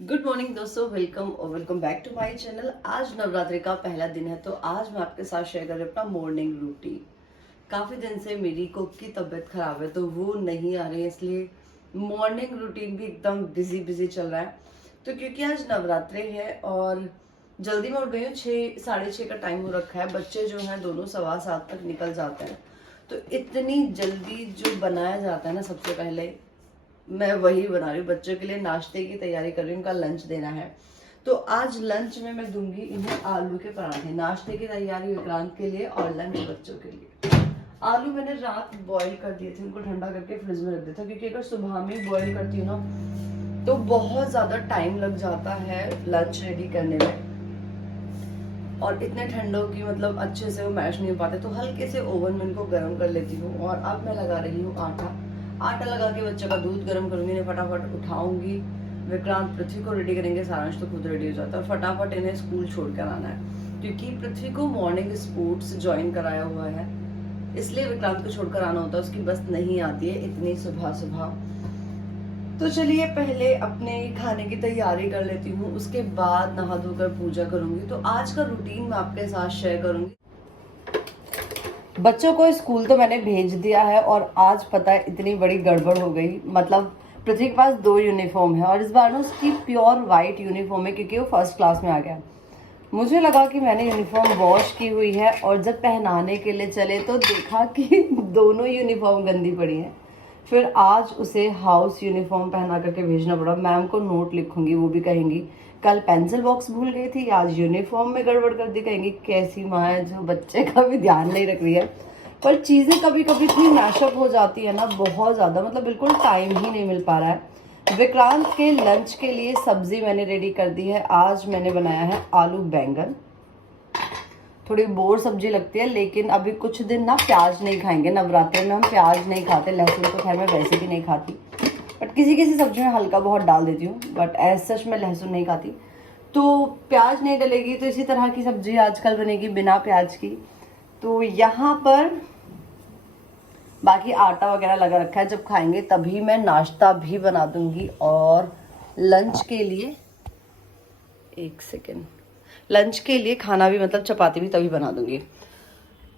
Good morning दोस्तों, welcome back to my channel. आज नवरात्रि का पहला दिन है, तो आज मैं आपके साथ शेयर कर रही हूँ अपना मॉर्निंग रूटीन। काफ़ी दिन से मेरी कुक की तबीयत खराब है, तो वो नहीं आ रही है, इसलिए मॉर्निंग रूटीन भी एकदम बिजी चल रहा है। तो क्योंकि आज नवरात्रि है और जल्दी मैं उठ गई हूँ, 6 साढ़े 6 का टाइम हो रखा है। बच्चे जो हैं दोनों 7:15 तक निकल जाते हैं, तो इतनी जल्दी जो बनाया जाता है ना, सबसे पहले मैं वही बना रही हूँ। बच्चों के लिए नाश्ते की तैयारी कर रही हूँ, उनका लंच देना है। तो आज लंच में मैं दूंगी इन्हें आलू के पराठे। नाश्ते की तैयारी विक्रांत के लिए और लंच बच्चों के लिए। आलू मैंने रात बॉईल कर दिए थे, उनको ठंडा करके फ्रिज में रख दिया था, क्योंकि अगर सुबह में बॉईल करती हूँ ना तो बहुत ज्यादा टाइम लग जाता है लंच रेडी करने में, और इतने ठंडों की मतलब अच्छे से वो मैश नहीं हो पाते। तो हल्के से ओवन में इनको गर्म कर लेती हूँ। और अब मैं लगा रही हूँ आटा लगा के बच्चे का दूध गर्म करूंगी, इन्हें फटाफट उठाऊंगी। विक्रांत पृथ्वी को रेडी करेंगे, सारांश तो खुद रेडी हो जाता है। फटाफट इन्हें स्कूल छोड़ कर आना है, क्योंकि पृथ्वी को मॉर्निंग स्पोर्ट्स ज्वाइन कराया हुआ है, इसलिए विक्रांत को छोड़कर आना होता है। उसकी बस नहीं आती है इतनी सुबह सुबह। तो चलिए पहले अपने खाने की तैयारी कर लेती हूँ, उसके बाद नहा धोकर पूजा करूंगी। तो आज का रूटीन मैं आपके साथ शेयर करूंगी। बच्चों को स्कूल तो मैंने भेज दिया है, और आज पता है इतनी बड़ी गड़बड़ हो गई। मतलब पृथ्वी के पास 2 यूनिफॉर्म है, और इस बार ना उसकी प्योर वाइट यूनिफॉर्म है, क्योंकि वो फर्स्ट क्लास में आ गया। मुझे लगा कि मैंने यूनिफॉर्म वॉश की हुई है, और जब पहनाने के लिए चले तो देखा कि दोनों यूनिफॉर्म गंदी पड़ी हैं। फिर आज उसे हाउस यूनिफॉर्म पहना करके भेजना पड़ा। मैम को नोट लिखूंगी, वो भी कहेंगी कल पेंसिल बॉक्स भूल गई थी, आज यूनिफॉर्म में गड़बड़ कर दी। कहेंगी कैसी माँ है जो बच्चे का भी ध्यान नहीं रख रही है। पर चीज़ें कभी कभी इतनी मैशअप हो जाती है ना, बहुत ज़्यादा, मतलब बिल्कुल टाइम ही नहीं मिल पा रहा है। विक्रांत के लंच के लिए सब्जी मैंने रेडी कर दी है। आज मैंने बनाया है आलू बैंगन। थोड़ी बोर सब्जी लगती है, लेकिन अभी कुछ दिन ना प्याज नहीं खाएंगे। नवरात्रि में हम प्याज नहीं खाते, लहसुन तो खैर मैं वैसे भी नहीं खाती, बट किसी किसी सब्जी में हल्का बहुत डाल देती हूँ, बट एज सच मैं लहसुन नहीं खाती। तो प्याज नहीं डलेगी, तो इसी तरह की सब्जी आजकल बनेगी बिना प्याज की। तो यहाँ पर बाकी आटा वगैरह लगा रखा है, जब खाएंगे तभी मैं नाश्ता भी बना दूंगी। और लंच के लिए, एक सेकेंड, लंच के लिए खाना भी, मतलब चपाती भी तभी बना दूंगी।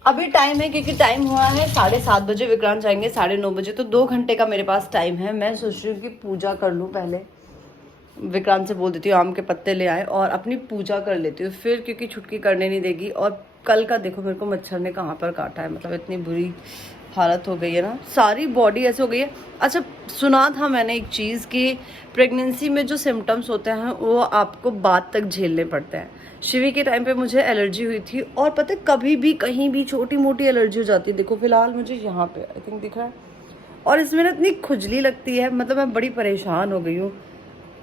अभी टाइम है, क्योंकि टाइम हुआ है 7:30 विक्रांत जाएंगे 9:30 तो 2 घंटे का मेरे पास टाइम है। मैं सोच रही हूँ कि पूजा कर लूँ पहले। विक्रांत से बोल देती हूँ आम के पत्ते ले आए, और अपनी पूजा कर लेती हूँ फिर, क्योंकि छुटकी करने नहीं देगी। और कल का देखो मेरे को मच्छर ने कहाँ पर काटा है, मतलब इतनी बुरी हालत हो गई है ना, सारी बॉडी ऐसे हो गई है। अच्छा, सुना था मैंने एक चीज़ कि प्रेगनेंसी में जो सिम्टम्स होते हैं वो आपको बाद तक झेलने पड़ते हैं। शिवी के टाइम पे मुझे एलर्जी हुई थी, और पता है कभी भी कहीं भी छोटी मोटी एलर्जी हो जाती है। देखो फिलहाल मुझे यहाँ पे आई थिंक दिख रहा है, और इसमें ना इतनी खुजली लगती है, मतलब मैं बड़ी परेशान हो गई हूँ।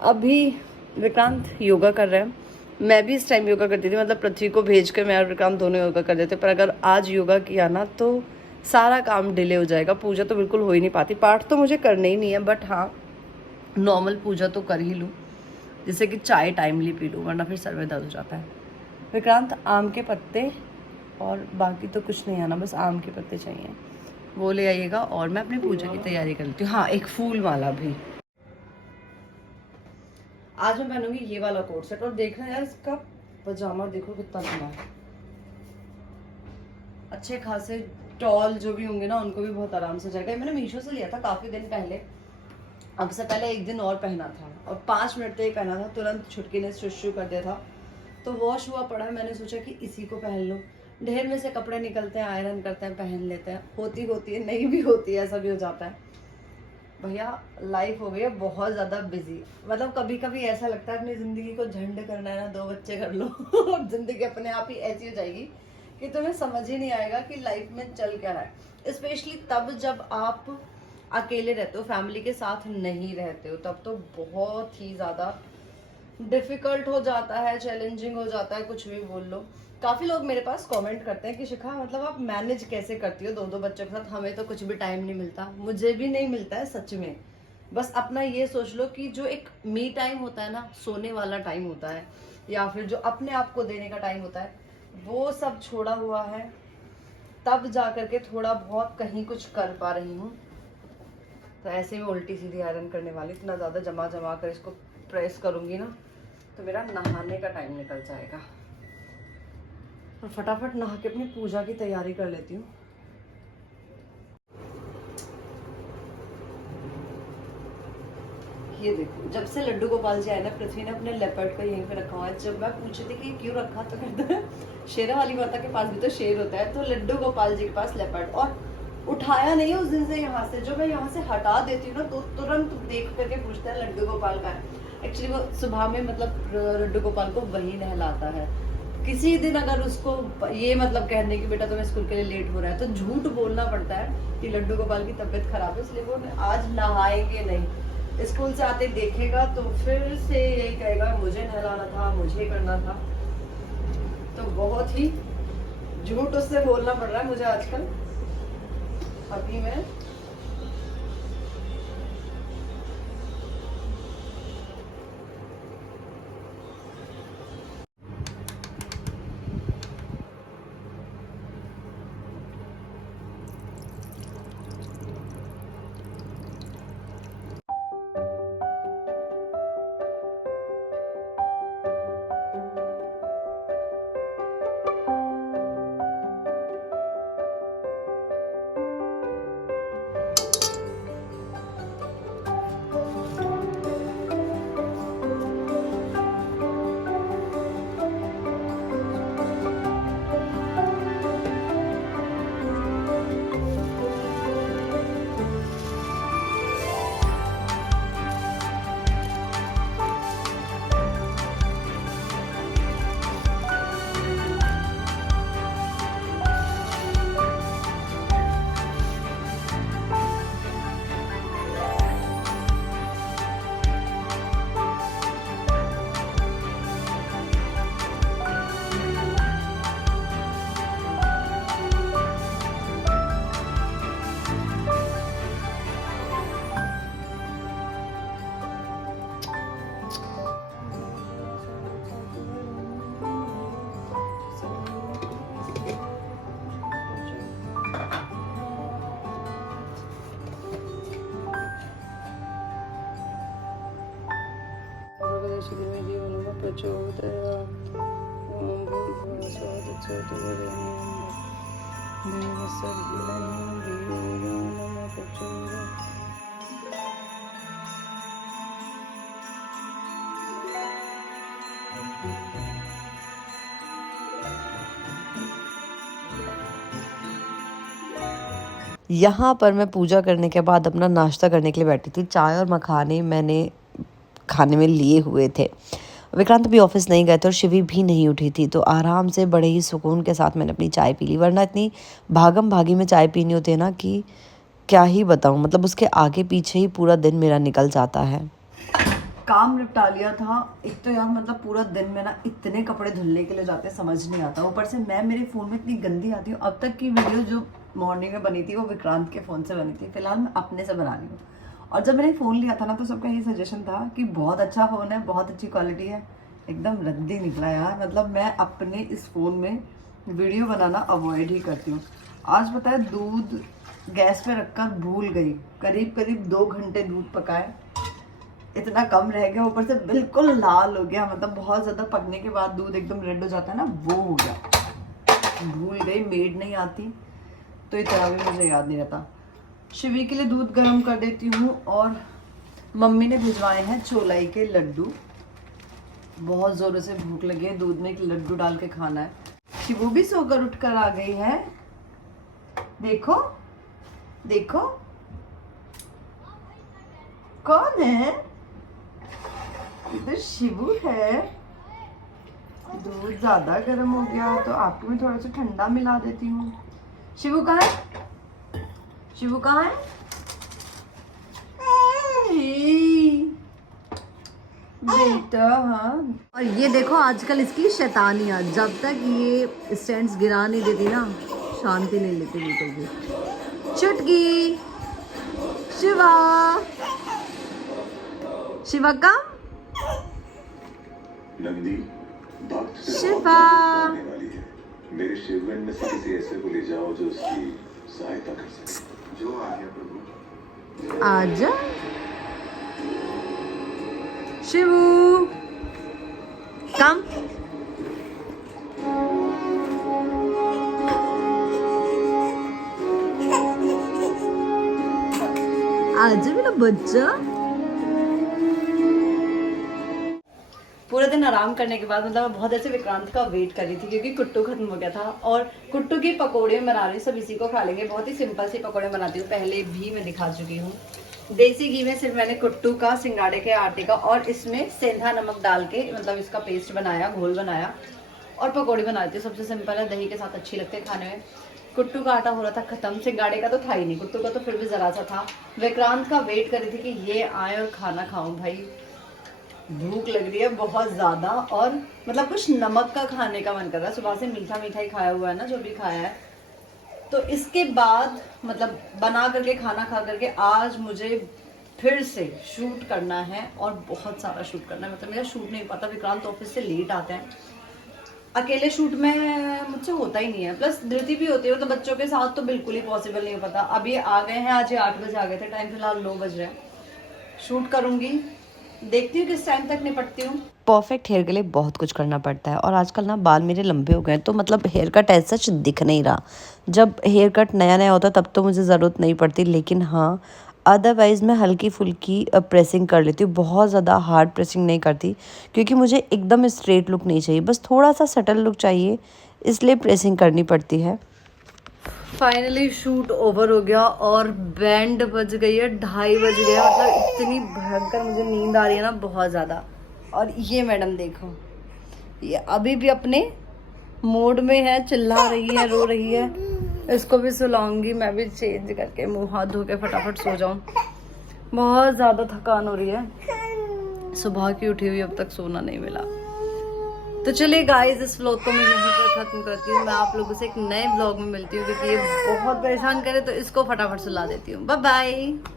अभी विक्रांत योगा कर रहे हैं, मैं भी इस टाइम योगा करती थी, मतलब पृथ्वी को भेज कर मैं और विक्रांत दोनों योगा कर देते। पर अगर आज योगा किया ना तो सारा काम डिले हो जाएगा। पूजा तो बिल्कुल हो ही नहीं पाती। पाठ तो मुझे करने ही नहीं है, बट हाँ नॉर्मल पूजा तो कर ही लूँ, जैसे कि चाय टाइमली पी लूँ, वरना फिर सर में दर्द हो जाता है। विक्रांत आम के पत्ते, और बाकी तो कुछ नहीं आना, बस आम के पत्ते चाहिए, वो ले आइएगा। और मैं अपनी पूजा की तैयारी कर लेती हूँ। हाँ, एक फूल माला भी। आज मैं पहनूंगी ये वाला कोट सेट, और देखना यार इसका पजामा देखो कितना लंबा है। अच्छे खासे टॉल जो भी होंगे ना, उनको भी बहुत आराम से जाएगा। मैंने मीशो से लिया था काफी दिन पहले, अब से पहले एक दिन और पहना था, और 5 मिनट तक ही पहना था, तुरंत छुटकी ने शुशु कर दिया था, तो वॉश हुआ पड़ा है। मैंने सोचा कि इसी को पहन लो। ढेर में से कपड़े निकलते हैं, आयरन करते हैं, पहन लेते हैं, होती है, नहीं भी होती है, ऐसा भी हो जाता है। भैया लाइफ हो गई है बहुत ज़्यादा बिजी। मतलब कभी कभी ऐसा लगता है अपनी ज़िंदगी को झंड करना है ना, 2 बच्चे कर लो और ज़िंदगी अपने आप ही ऐसी हो जाएगी कि तुम्हें समझ ही नहीं आएगा कि लाइफ में चल क्या रहा है। स्पेशली तब जब आप अकेले रहते हो, फैमिली के साथ नहीं रहते हो, तब तो बहुत ही ज़्यादा डिफिकल्ट हो जाता है, चैलेंजिंग हो जाता है, कुछ भी बोल लो। काफी लोग मेरे पास कमेंट करते हैं कि शिखा, मतलब आप मैनेज कैसे करती हो 2 2 बच्चों के साथ। हमें तो कुछ भी टाइम नहीं मिलता, मुझे भी नहीं मिलता है सच में। बस अपना ये सोच लो कि जो एक मी टाइम होता है ना, सोने वाला टाइम होता है, या फिर जो अपने आप को देने का टाइम होता है, वो सब छोड़ा हुआ है, तब जा करके थोड़ा बहुत कहीं कुछ कर पा रही हूँ। तो ऐसे में उल्टी सीधी आयरन करने वाली, इतना ज़्यादा जमा जमा कर इसको प्रेस करूँगी ना तो मेरा नहाने का टाइम निकल जाएगा। और फटाफट नहा के अपनी पूजा की तैयारी कर लेती हूँ। ये देखो, जब से लड्डू गोपाल जी आए ना, पृथ्वी ने अपने लेपर्ड को यहीं पे रखा हुआ है। जब मैं पूछी थी कि क्यों रखा तो कहते हैं शेरा वाली माता के पास भी तो शेर होता है, तो लड्डू गोपाल जी के पास लेपर्ड। और उठाया नहीं उस दिन से यहाँ से। जो मैं यहाँ से हटा देती हूँ ना तो तुरंत देख करके पूछता है लड्डू गोपाल का है। एक्चुअली वो सुबह में मतलब लड्डू गोपाल को वही नहलाता है। किसी दिन अगर उसको ये मतलब कहने की बेटा तुम्हें स्कूल के लिए लेट हो रहा है तो झूठ बोलना पड़ता है कि लड्डू गोपाल की तबीयत खराब है, इसलिए वो आज नहाएंगे नहीं। स्कूल से आते देखेगा तो फिर से यही कहेगा मुझे नहलाना था, मुझे करना था। तो बहुत ही झूठ उससे बोलना पड़ रहा है मुझे आजकल। अभी मैं यहाँ पर मैं पूजा करने के बाद अपना नाश्ता करने के लिए बैठी थी। चाय और मखाने मैंने खाने में लिए हुए थे। विक्रांत भी ऑफिस नहीं गए थे और शिवी भी नहीं उठी थी, तो आराम से बड़े ही सुकून के साथ मैंने अपनी चाय पी ली। वरना इतनी भागम भागी में चाय पीनी होती है ना कि क्या ही बताऊँ, मतलब उसके आगे पीछे ही पूरा दिन मेरा निकल जाता है। काम निपटा लिया था। एक तो यार मतलब पूरा दिन में ना इतने कपड़े धुलने के लिए जाते हैं समझ नहीं आता। ऊपर से मैं मेरे फ़ोन में इतनी गंदी आती हूँ। अब तक की वीडियो जो मॉर्निंग में बनी थी वो विक्रांत के फ़ोन से बनी थी, फिलहाल मैं अपने से बना रही हूँ। और जब मैंने फ़ोन लिया था ना तो सबका यही सजेशन था कि बहुत अच्छा फ़ोन है, बहुत अच्छी क्वालिटी है। एकदम रद्दी निकला यार। मतलब मैं अपने इस फ़ोन में वीडियो बनाना अवॉइड ही करती हूँ। आज पता है दूध गैस पे रखकर भूल गई, करीब करीब 2 घंटे दूध पकाए, इतना कम रह गया, ऊपर से बिल्कुल लाल हो गया। मतलब बहुत ज़्यादा पकने के बाद दूध एकदम रेड हो जाता है ना, वो हो गया। भूल गई, मेड नहीं आती तो इतना भी मुझे याद नहीं रहता। शिवी के लिए दूध गर्म कर देती हूँ। और मम्मी ने भिजवाए हैं चौलाई के लड्डू। बहुत ज़ोरों से भूख लगी है, दूध में एक लड्डू डाल के खाना है। शिवू भी सोकर उठ कर आ गई है। देखो देखो कौन है, इधर शिवू है। दूध ज़्यादा गर्म हो गया तो आपको मैं थोड़ा सा ठंडा मिला देती हूँ। शिवू कहाँ है, शिवू कहाँ है? बेटा हाँ। और ये देखो आजकल इसकी शैतानियाँ, जब तक ये स्टैंड्स गिरा नहीं देती ना शांति नहीं लेती बिल्कुल भी। चुटकी शिवा, शिवा का नंदी शिवा, मेरे शिवगण में से किसी ऐसे को ले जाओ जो उसकी सहायता कर सके। जो आ गया प्रभु। आजा शिवू कम। आज मेरा बच्चा। पूरे दिन आराम करने के बाद मतलब बहुत ऐसे विक्रांत का वेट कर रही थी क्योंकि कुट्टू खत्म हो गया था और कुट्टू की पकोड़े बना रही हूँ। सब इसी को खा लेंगे। बहुत ही सिंपल सी पकोड़े बनाती हूँ, पहले भी मैं दिखा चुकी हूँ। देसी घी में सिर्फ मैंने कुट्टू का, सिंगाड़े के आटे का और इसमें सेंधा नमक डाल के मतलब इसका पेस्ट बनाया, घोल बनाया और पकौड़ी बनाती हूँ। सबसे सिंपल है, दही के साथ अच्छी लगती है खाने में। कुट्टू का आटा हो रहा था खत्म, सिंगाड़े का तो था ही नहीं, कुट्टू का तो फिर भी जरा सा था। विक्रांत का वेट कर रही थी कि ये आए और खाना खाऊं। भाई भूख लग रही है बहुत ज्यादा और मतलब कुछ नमक का खाने का मन कर रहा है। सुबह से मीठा मीठा ही खाया हुआ है ना, जो भी खाया है। तो इसके बाद मतलब बना करके खाना खा करके आज मुझे फिर से शूट करना है और बहुत सारा शूट करना है। मतलब मेरा शूट नहीं पाता, विक्रांत ऑफिस से लेट आते हैं। अकेले शूट में मुझसे होता ही नहीं है, प्लस धृति भी होती है तो बच्चों के साथ तो बिल्कुल ही पॉसिबल नहीं हो पाता। अब ये आ गए हैं, आज ये 8 बजे आ गए थे, टाइम फिलहाल 9 बज रहे हैं। शूट करूंगी, देखती हूँ किस टाइम तक निपटती हूँ। परफेक्ट हेयर के लिए बहुत कुछ करना पड़ता है और आजकल ना बाल मेरे लंबे हो गए हैं तो मतलब हेयर कट ऐसा सच दिख नहीं रहा। जब हेयर कट नया नया होता तब तो मुझे ज़रूरत नहीं पड़ती, लेकिन हाँ अदरवाइज़ मैं हल्की फुल्की प्रेसिंग कर लेती हूँ। बहुत ज़्यादा हार्ड प्रेसिंग नहीं करती क्योंकि मुझे एकदम स्ट्रेट लुक नहीं चाहिए, बस थोड़ा सा सटल लुक चाहिए, इसलिए प्रेसिंग करनी पड़ती है। फाइनली शूट ओवर हो गया और बैंड बज गई है, 2:30 बज गए। मतलब इतनी भयंकर मुझे नींद आ रही है ना, बहुत ज़्यादा। और ये मैडम देखो, ये अभी भी अपने मूड में है, चिल्ला रही है, रो रही है। इसको भी सुलाऊंगी, मैं भी चेंज करके मुंह हाथ धो के फटाफट सो जाऊं। बहुत ज़्यादा थकान हो रही है, सुबह की उठी हुई, अब तक सोना नहीं मिला। तो चलिए गाइस, इस व्लॉग को मैं यहीं पर खत्म करती हूँ। मैं आप लोगों से एक नए व्लॉग में मिलती हूँ क्योंकि ये बहुत परेशान करे, तो इसको फटाफट सुला देती हूँ। Bye bye.